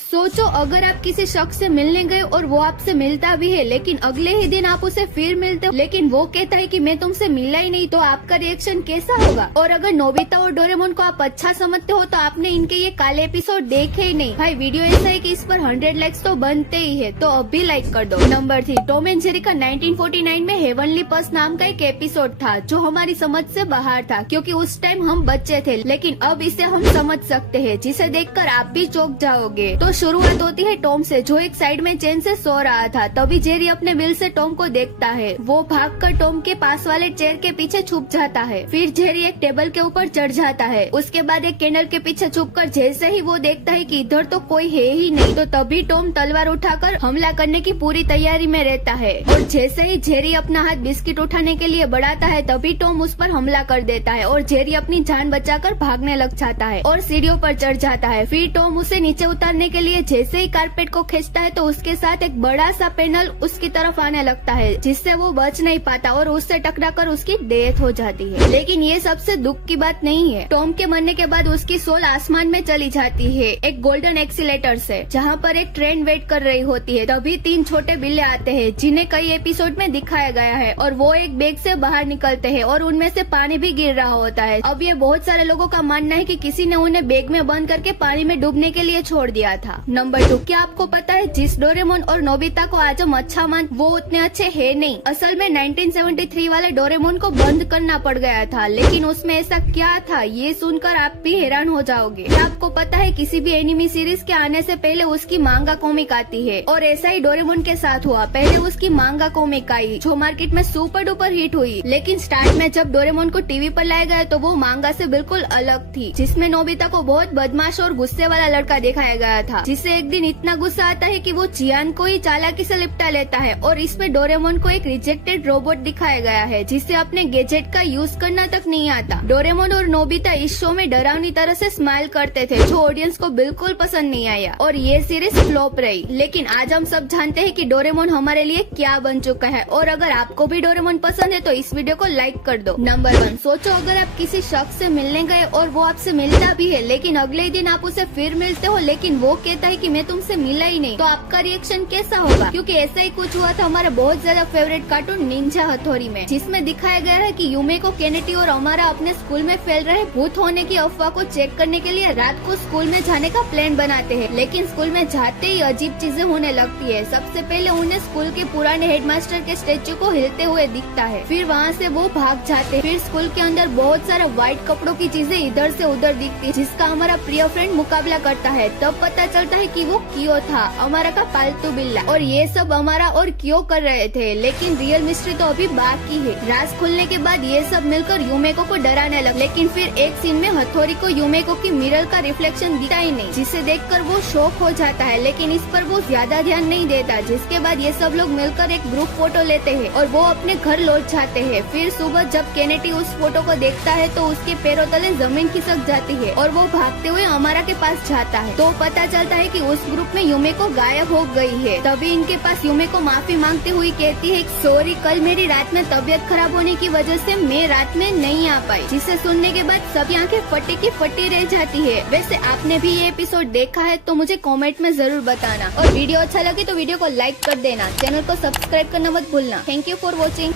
सोचो अगर आप किसी शख्स से मिलने गए और वो आपसे मिलता भी है, लेकिन अगले ही दिन आप उसे फिर मिलते हो, लेकिन वो कहता है कि मैं तुमसे मिला ही नहीं, तो आपका रिएक्शन कैसा होगा? और अगर नोबिता और डोरेमोन को आप अच्छा समझते हो तो आपने इनके ये काले एपिसोड देखे ही नहीं। भाई वीडियो ऐसा है कि इस पर 100 लाइक्स तो बनते ही है, तो अब भी लाइक कर दो। नंबर 3, टॉम एंड जेरी का 1949 में हेवनली पर्स नाम का एक एपिसोड था जो हमारी समझ से बाहर था, क्योंकि उस टाइम हम बच्चे थे, लेकिन अब इसे हम समझ सकते हैं, जिसे देखकर आप भी चौंक जाओगे। तो शुरुआत होती है टॉम से, जो एक साइड में चैन से सो रहा था। तभी जेरी अपने बिल से टॉम को देखता है। वो भागकर टॉम के पास वाले चेयर के पीछे छुप जाता है। फिर जेरी एक टेबल के ऊपर चढ़ जाता है। उसके बाद एक कैंडल के पीछे छुपकर जैसे ही वो देखता है कि इधर तो कोई है ही नहीं, तो तभी टॉम तलवार उठाकर हमला करने की पूरी तैयारी में रहता है। और जैसे ही जेरी अपना हाथ बिस्किट उठाने के लिए बढ़ाता है, तभी टॉम उस पर हमला कर देता है और जेरी अपनी जान बचाकर भागने लग जाता है और सीढ़ियों पर चढ़ जाता है। फिर टॉम उसे नीचे उतारने के लिए जैसे ही कारपेट को खींचता है तो उसके साथ एक बड़ा सा पैनल उसकी तरफ आने लगता है, जिससे वो बच नहीं पाता और उससे टकराकर उसकी डेथ हो जाती है। लेकिन ये सबसे दुख की बात नहीं है। टॉम के मरने के बाद उसकी सोल आसमान में चली जाती है एक गोल्डन एक्सीलेटर से, जहाँ पर एक ट्रेन वेट कर रही होती है। तभी 3 छोटे बिल्ले आते हैं, जिन्हें कई एपिसोड में दिखाया गया है, और वो एक बैग से बाहर निकलते हैं और उनमें से पानी भी गिर रहा होता है। अब ये बहुत सारे लोगों का मानना है कि किसी ने उन्हें बैग में बंद करके पानी में डूबने के लिए छोड़ दिया था। नंबर 2, क्या आपको पता है जिस डोरेमोन और नोबिता को आज हम अच्छा मान, वो उतने अच्छे है नहीं। असल में 1973 वाले डोरेमोन को बंद करना पड़ गया था, लेकिन उसमें ऐसा क्या था ये सुनकर आप भी हैरान हो जाओगे। क्या आपको पता है किसी भी एनिमी सीरीज के आने से पहले उसकी मांगा कॉमिक आती है, और ऐसा ही डोरेमोन के साथ हुआ। पहले उसकी मांगा कॉमिक आई जो मार्केट में सुपर डुपर हिट हुई, लेकिन स्टार्ट में जब डोरेमोन को टीवी पर लाया गया तो वो मांगा से बिल्कुल अलग थी, जिसमें नोबिता को बहुत बदमाश और गुस्से वाला लड़का दिखाया गया था, जिसे एक दिन इतना गुस्सा आता है कि वो चियान को ही चालाकी से लिपटा लेता है। और इसमें डोरेमोन को एक रिजेक्टेड रोबोट दिखाया गया है, जिसे अपने गैजेट का यूज करना तक नहीं आता। डोरेमोन और नोबिता इस शो में डरावनी तरह से स्माइल करते थे, जो ऑडियंस को बिल्कुल पसंद नहीं आया और ये सीरीज फ्लॉप रही। लेकिन आज हम सब जानते हैं कि डोरेमोन हमारे लिए क्या बन चुका है, और अगर आपको भी डोरेमोन पसंद है तो इस वीडियो को लाइक कर दो। नंबर 1, सोचो अगर आप किसी शख्स से मिलने गए और वो आपसे मिलता भी है, लेकिन अगले दिन आप उसे फिर मिलते हो, लेकिन वो कहता है कि मैं तुमसे मिला ही नहीं, तो आपका रिएक्शन कैसा होगा? क्योंकि ऐसा ही कुछ हुआ था हमारा बहुत ज्यादा फेवरेट कार्टून निंजा हथौड़ी में, जिसमें दिखाया गया है कि यूमेको, केनेटी और अमारा अपने स्कूल में फैल रहे भूत होने की अफवाह को चेक करने के लिए रात को स्कूल में जाने का प्लान बनाते हैं। लेकिन स्कूल में जाते ही अजीब चीजें होने लगती है। सबसे पहले उन्हें स्कूल के पुराने हेडमास्टर के स्टेचू को हिलते हुए दिखता है। फिर वहाँ से वो भाग जाते हैं। फिर स्कूल के अंदर बहुत सारा व्हाइट कपड़ों की चीजें इधर से उधर दिखती है, जिसका हमारा प्रिय फ्रेंड मुकाबला करता है। तब पता चलता है कि वो कियो था, अमारा का पालतू बिल्ला, और ये सब अमारा और कियो कर रहे थे। लेकिन रियल मिस्ट्री तो अभी बाकी है। राज खुलने के बाद ये सब मिलकर यूमेको को डराने लगे, लेकिन फिर एक सीन में हथौड़ी को यूमेको की मिरर का रिफ्लेक्शन दिखता ही नहीं, जिसे देखकर वो शॉक हो जाता है, लेकिन इस पर वो ज्यादा ध्यान नहीं देता। जिसके बाद ये सब लोग मिलकर एक ग्रुप फोटो लेते हैं और वो अपने घर लौट जाते हैं। फिर सुबह जब केनेटी उस फोटो को देखता है तो उसके पैरों तले जमीन खिसक जाती है और वो भागते हुए अमारा के पास जाता है। तो पता चलता है कि उस ग्रुप में यूमेको गायब हो गई है। तभी इनके पास यूमेको माफी मांगते हुए कहती है, सॉरी, कल मेरी रात में तबीयत खराब होने की वजह से मैं रात में नहीं आ पाई। जिसे सुनने के बाद सबकी आंखें फटी की फटी रह जाती है। वैसे आपने भी ये एपिसोड देखा है तो मुझे कमेंट में जरूर बताना, और वीडियो अच्छा लगे तो वीडियो को लाइक कर देना, चैनल को सब्सक्राइब करना मत भूलना। Thank you for watching.